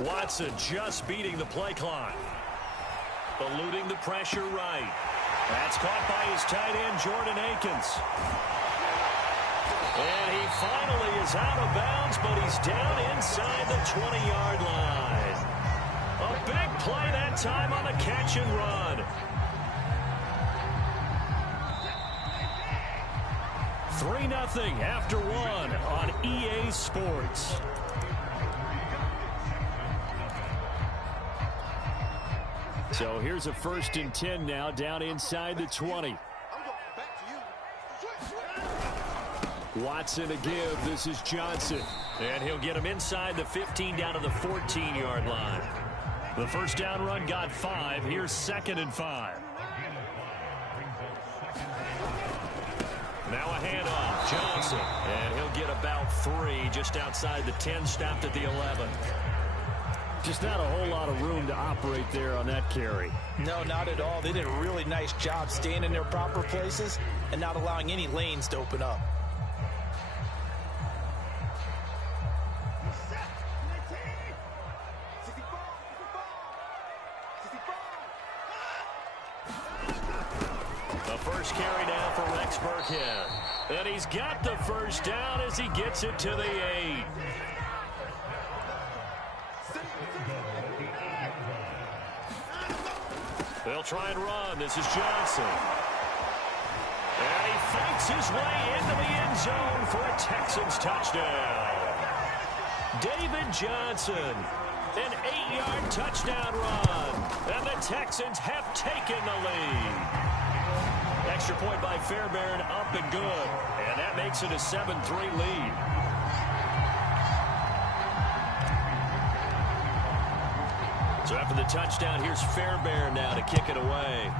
Watson just beating the play clock. Eluding the pressure right. That's caught by his tight end, Jordan Akins. And he finally is out of bounds, but he's down inside the 20-yard line. A big play that time on the catch and run. 3-0 after one on EA Sports. So here's a 1st and 10 now, down inside the 20. Watson to give. This is Johnson. And he'll get him inside the 15 down to the 14-yard line. The first down run got 5. Here's 2nd and 5. Now a handoff. Johnson. And he'll get about 3 just outside the 10, stopped at the 11. Just not a whole lot of room to operate there on that carry. No, not at all. They did a really nice job staying in their proper places and not allowing any lanes to open up. The first carry down for Rex Burkhead. And he's got the first down as he gets it to the 8. They'll try and run. This is Johnson. And he fakes his way into the end zone for a Texans touchdown. David Johnson, an 8-yard touchdown run. And the Texans have taken the lead. Extra point by Fairbairn, up and good. And that makes it a 7-3 lead. So after the touchdown, here's Fairbairn now to kick it away.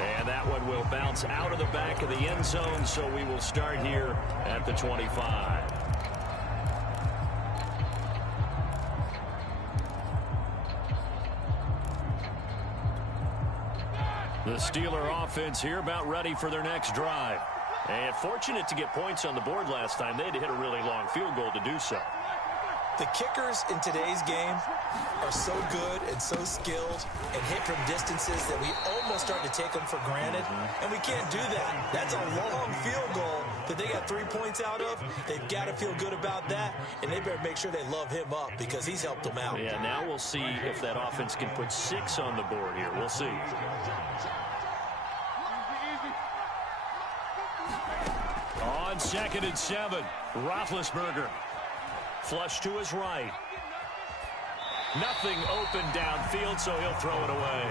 And that one will bounce out of the back of the end zone, so we will start here at the 25. The Steeler offense here about ready for their next drive. And fortunate to get points on the board last time. They had to hit a really long field goal to do so. The kickers in today's game are so good and so skilled and hit from distances that we almost start to take them for granted. And we can't do that. That's a long field goal that they got 3 points out of. They've got to feel good about that, and they better make sure they love him up because he's helped them out. Yeah, now we'll see if that offense can put 6 on the board here. We'll see. On 2nd and 7, Roethlisberger. Flush to his right. Nothing open downfield, so he'll throw it away.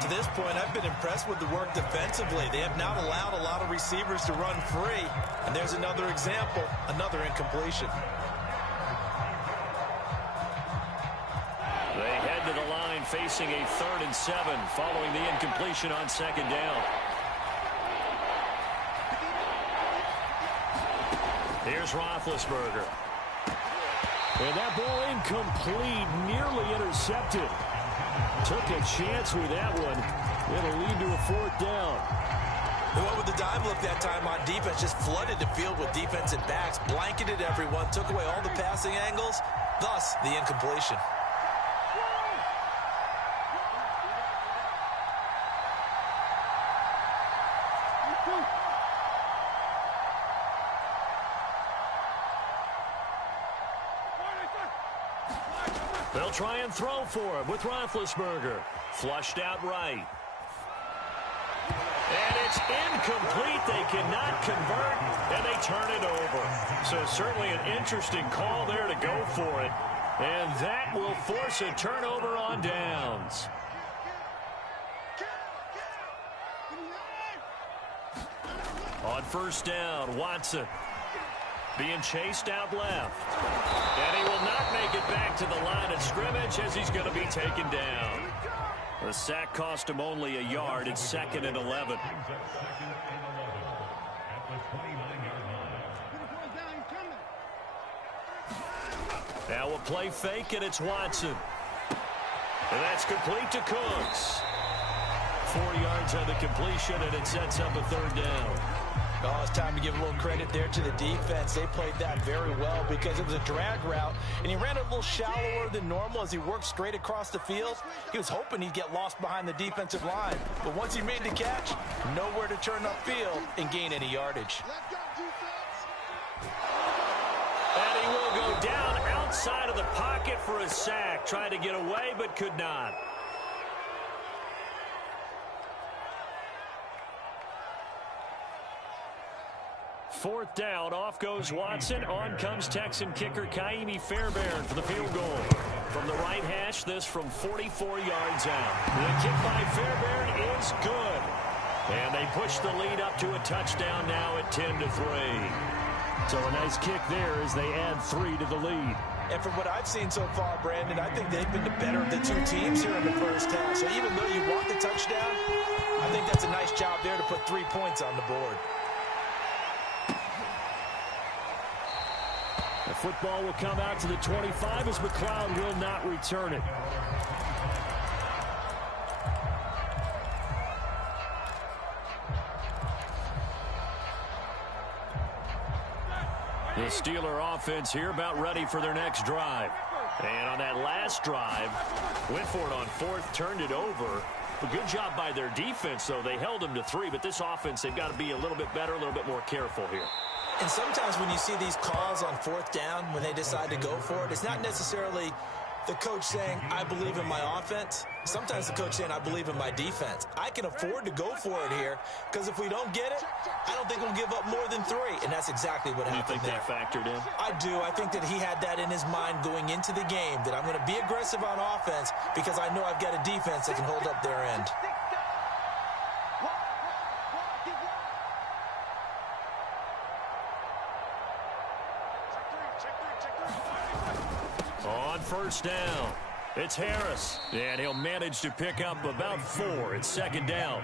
To this point, I've been impressed with the work defensively. They have not allowed a lot of receivers to run free. And there's another example, another incompletion. They head to the line facing a 3rd and 7 following the incompletion on 2nd down. Here's Roethlisberger. And that ball incomplete, nearly intercepted. Took a chance with that one. It'll lead to a 4th down. They went with the dime look that time on defense, just flooded the field with defensive backs, blanketed everyone, took away all the passing angles, thus the incompletion. They'll try and throw for him with Roethlisberger. Flushed out right. And it's incomplete. They cannot convert, and they turn it over. So certainly an interesting call there to go for it. And that will force a turnover on downs. On 1st down, Watson being chased out left. And he will not make it back to the line of scrimmage as he's going to be taken down. The sack cost him only a yard. It's 2nd and 11. Now we'll play fake, and it's Watson. And that's complete to Cooks. 4 yards on the completion, and it sets up a 3rd down. Oh, it's time to give a little credit there to the defense. They played that very well because it was a drag route, and he ran a little shallower than normal as he worked straight across the field. He was hoping he'd get lost behind the defensive line, but once he made the catch, nowhere to turn upfield and gain any yardage. And he will go down outside of the pocket for a sack. Tried to get away, but could not. Fourth down, off goes Watson. On comes Texan kicker Kaimi Fairbairn for the field goal. From the right hash, this from 44 yards out. The kick by Fairbairn is good. And they push the lead up to a touchdown now at 10-3. So a nice kick there as they add 3 to the lead. And from what I've seen so far, Brandon, I think they've been the better of the two teams here in the first half. So even though you want the touchdown, I think that's a nice job there to put 3 points on the board. The football will come out to the 25 as McLeod will not return it. The Steeler offense here about ready for their next drive. And on that last drive, went for it on fourth, turned it over. A good job by their defense, though. They held them to 3, but this offense, they've got to be a little bit better, a little bit more careful here. And sometimes when you see these calls on fourth down, when they decide to go for it, it's not necessarily the coach saying, I believe in my offense. Sometimes the coach saying, I believe in my defense. I can afford to go for it here because if we don't get it, I don't think we'll give up more than 3. And that's exactly what happened there. You think that factored in? I do. I think that he had that in his mind going into the game, that I'm going to be aggressive on offense because I know I've got a defense that can hold up their end. On first down, it's Harris, and he'll manage to pick up about 4. It's second down.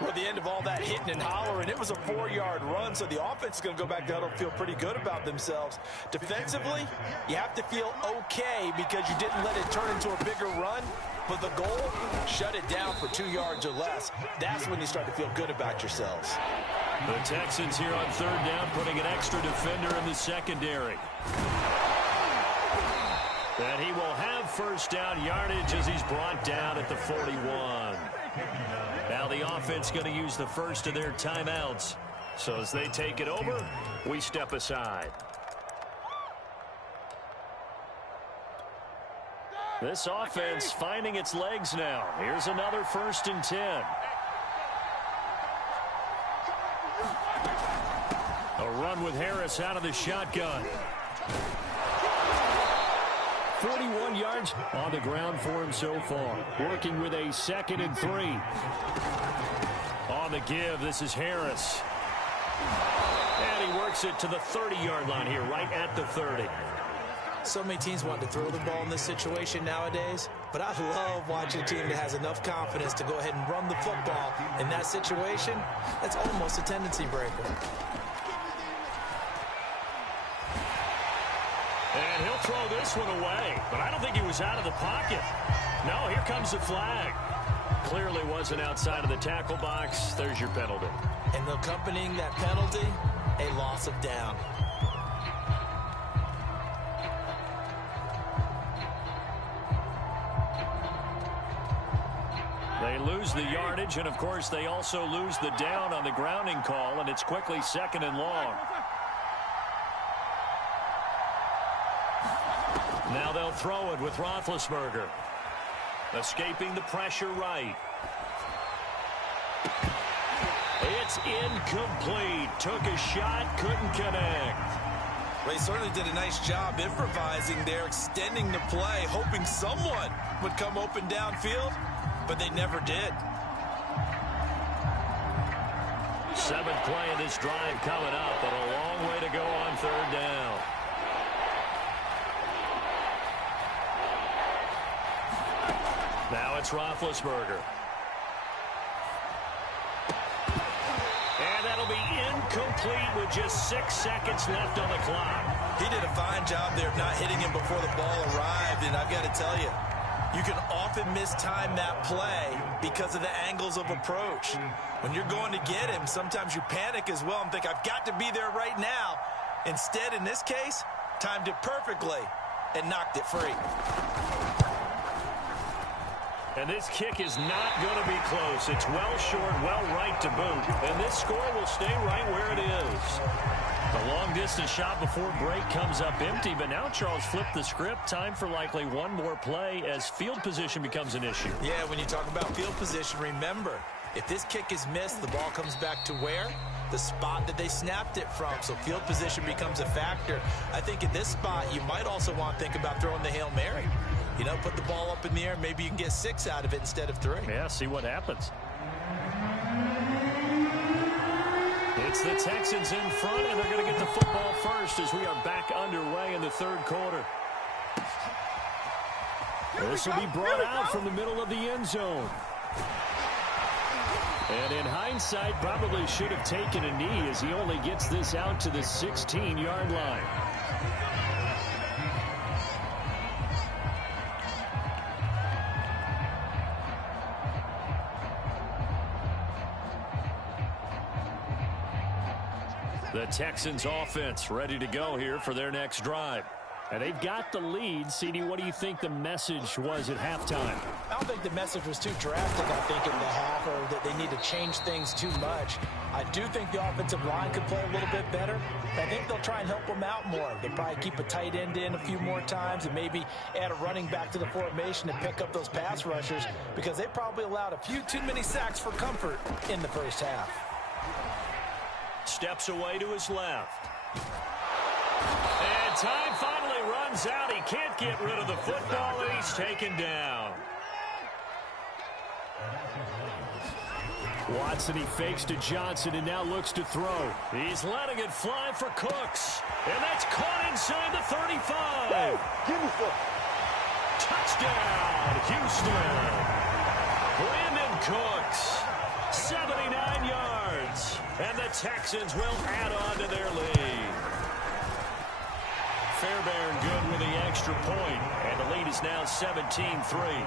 Well, at the end of all that hitting and hollering, it was a 4-yard run, so the offense is going to go back to huddle, feel pretty good about themselves. Defensively, you have to feel okay because you didn't let it turn into a bigger run, but the goal, shut it down for 2 yards or less. That's when you start to feel good about yourselves. The Texans here on third down, putting an extra defender in the secondary. And he will have first down yardage as he's brought down at the 41. Now the offense going to use the first of their timeouts. So as they take it over, we step aside. This offense finding its legs now. Here's another 1st and 10. A run with Harris out of the shotgun. 41 yards on the ground for him so far. Working with a 2nd and 3. On the give, this is Harris. And he works it to the 30-yard line here, right at the 30. So many teams want to throw the ball in this situation nowadays, but I love watching a team that has enough confidence to go ahead and run the football. In that situation, that's almost a tendency breaker. And he'll throw this one away, but I don't think he was out of the pocket. No, here comes the flag. Clearly wasn't outside of the tackle box. There's your penalty. And accompanying that penalty, a loss of down. They lose the yardage, and of course they also lose the down on the grounding call, and it's quickly 2nd and long. Now they'll throw it with Roethlisberger. Escaping the pressure right. It's incomplete. Took a shot, couldn't connect. They certainly did a nice job improvising there, extending the play, hoping someone would come open downfield, but they never did. 7th play of this drive coming up, but a long way to go on third down. Now it's Roethlisberger. And that'll be incomplete with just 6 seconds left on the clock. He did a fine job there of not hitting him before the ball arrived, and I've got to tell you, You can often mistime that play because of the angles of approach. When you're going to get him, sometimes you panic as well and think, I've got to be there right now. Instead, in this case, timed it perfectly and knocked it free. And this kick is not going to be close. It's well short, well right to boot. And this score will stay right where it is. The long-distance shot before break comes up empty, but now Charles flipped the script. Time for likely one more play as field position becomes an issue. Yeah, when you talk about field position, remember, if this kick is missed, the ball comes back to where? The spot that they snapped it from. So field position becomes a factor. I think at this spot, you might also want to think about throwing the Hail Mary. You know, put the ball up in the air. Maybe you can get 6 out of it instead of 3. Yeah, see what happens. It's the Texans in front, and they're going to get the football first as we are back underway in the third quarter. This will be brought out from the middle of the end zone. And in hindsight, probably should have taken a knee as he only gets this out to the 16-yard line. The Texans offense ready to go here for their next drive. And they've got the lead. CD, what do you think the message was at halftime? I don't think the message was too drastic, I think, in the half, or that they need to change things too much. I do think the offensive line could play a little bit better. I think they'll try and help them out more. They'll probably keep a tight end in a few more times and maybe add a running back to the formation and pick up those pass rushers because they probably allowed a few too many sacks for comfort in the first half. Steps away to his left. And time finally runs out. He can't get rid of the football, and he's taken down. Watson, he fakes to Johnson and now looks to throw. He's letting it fly for Cooks. And that's caught inside the 35. Touchdown, Houston. Brandon Cooks, 79 yards. And the Texans will add on to their lead. Fairbairn good with the extra point, and the lead is now 17-3.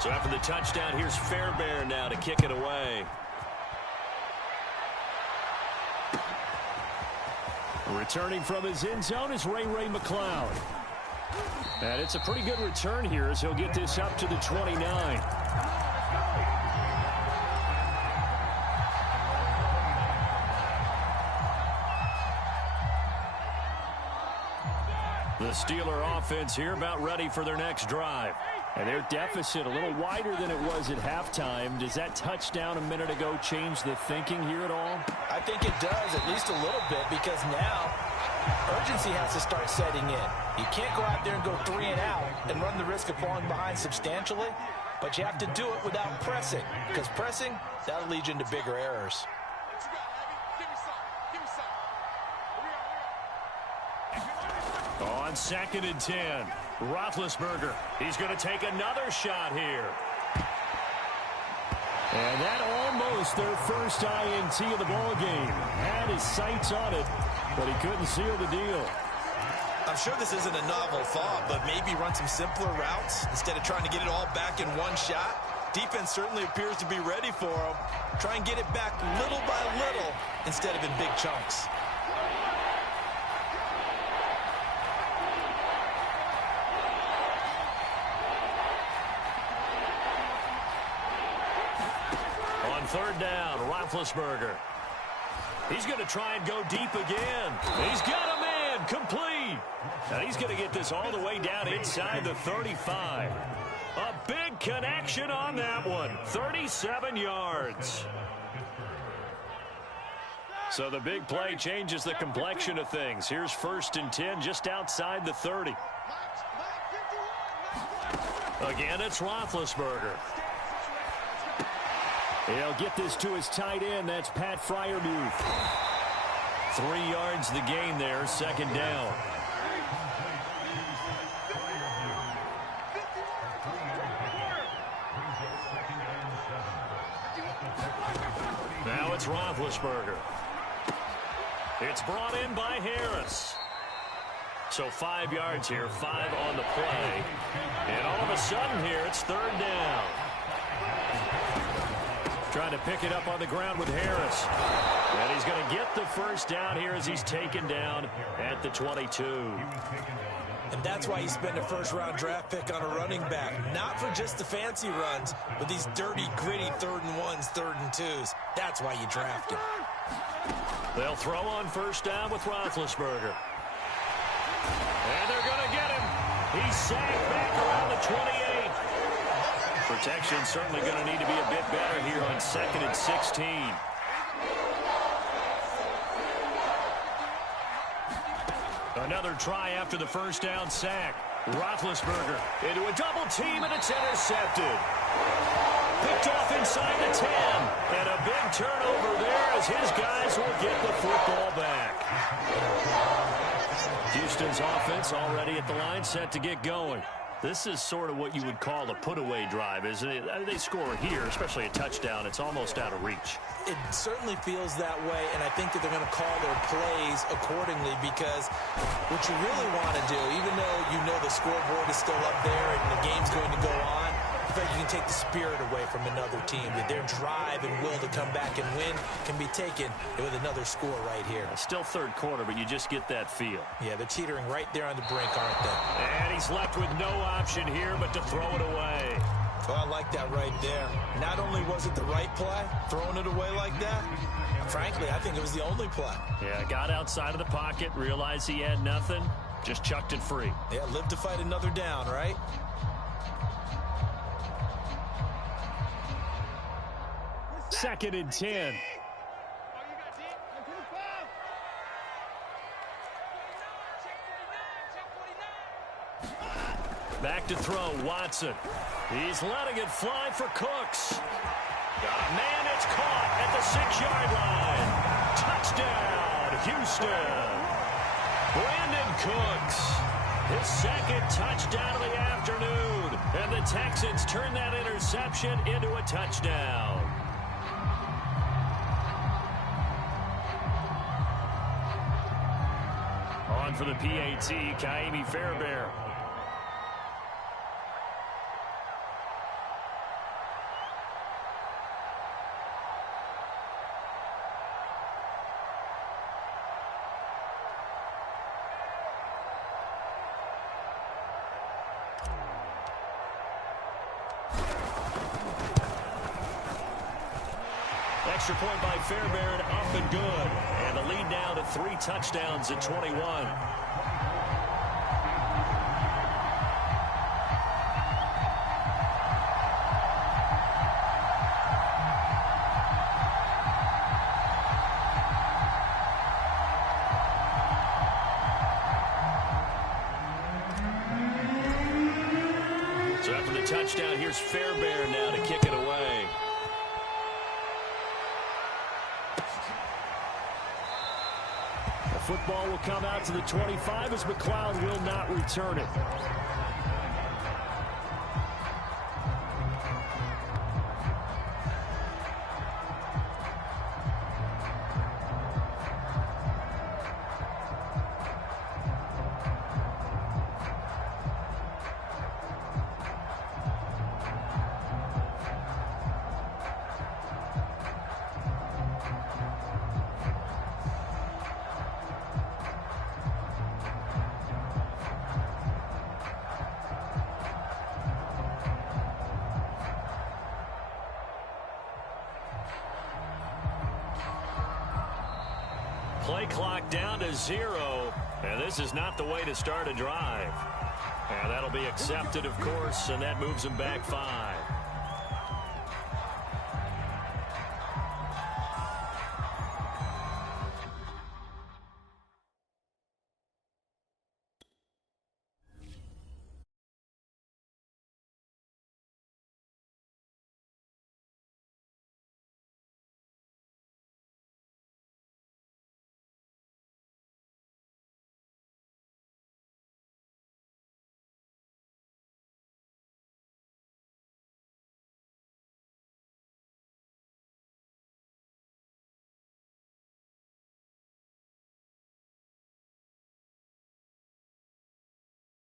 So after the touchdown, here's Fairbairn now to kick it away. Returning from his end zone is Ray McLeod. And it's a pretty good return here as he'll get this up to the 29. The Steeler offense here about ready for their next drive. And their deficit a little wider than it was at halftime. Does that touchdown a minute ago change the thinking here at all? I think it does, at least a little bit, because now urgency has to start setting in. You can't go out there and go 3 and out and run the risk of falling behind substantially, but you have to do it without pressing, because pressing, that'll lead you into bigger errors. On 2nd and 10, Roethlisberger. He's going to take another shot here. And that almost their first INT of the ball game. Had his sights on it, but he couldn't seal the deal. I'm sure this isn't a novel thought, but maybe run some simpler routes instead of trying to get it all back in one shot. Defense certainly appears to be ready for him. Try and get it back little by little instead of in big chunks. On 3rd down, Roethlisberger. He's going to try and go deep again. He's got a man complete. And he's going to get this all the way down inside the 35. A big connection on that one. 37 yards. So the big play changes the complexion of things. Here's 1st and 10 just outside the 30. Again, it's Roethlisberger. He'll get this to his tight end. That's Pat Freiermuth. 3 yards the gain there, 2nd down. Roethlisberger. It's brought in by Harris. So 5 yards here, 5 on the play. And all of a sudden here, it's third down. Trying to pick it up on the ground with Harris. And he's going to get the first down here as he's taken down at the 22. And that's why you spend a first-round draft pick on a running back. Not for just the fancy runs, but these dirty, gritty 3rd and 1s, 3rd and 2s. That's why you draft him. They'll throw on first down with Roethlisberger. And they're going to get him. He's sacked back around the 28. Protection certainly going to need to be a bit better here on 2nd and 16. Another try after the first down sack. Roethlisberger into a double team, and it's intercepted. Picked off inside the 10. And a big turnover there as his guys will get the football back. Houston's offense already at the line, set to get going. This is sort of what you would call a put-away drive, isn't it? I mean, they score here, especially a touchdown. It's almost out of reach. It certainly feels that way, and I think that they're going to call their plays accordingly because what you really want to do, even though you know the scoreboard is still up there and the game's going to go on, I feel like you can take the spirit away from another team. That their drive and will to come back and win can be taken with another score right here. Still third quarter, but you just get that feel. Yeah, they're teetering right there on the brink, aren't they? And he's left with no option here but to throw it away. Well, I like that right there. Not only was it the right play, throwing it away like that, frankly, I think it was the only play. Yeah, got outside of the pocket, realized he had nothing, just chucked it free. Yeah, live to fight another down, right? Second and 10. Back to throw, Watson. He's letting it fly for Cooks. Got a man, it's caught at the 6-yard line. Touchdown, Houston. Brandon Cooks, his second touchdown of the afternoon. And the Texans turn that interception into a touchdown. On for the PAT, Kaimi Fairbairn. Extra point by Fairbairn, up and good. And the lead now to 3 touchdowns at 21. So after the touchdown, here's Fairbairn now to kick it away. Football will come out to the 25 as McLeod will not return it. Play clock down to 0, and this is not the way to start a drive. And that'll be accepted, of course, and that moves them back 5.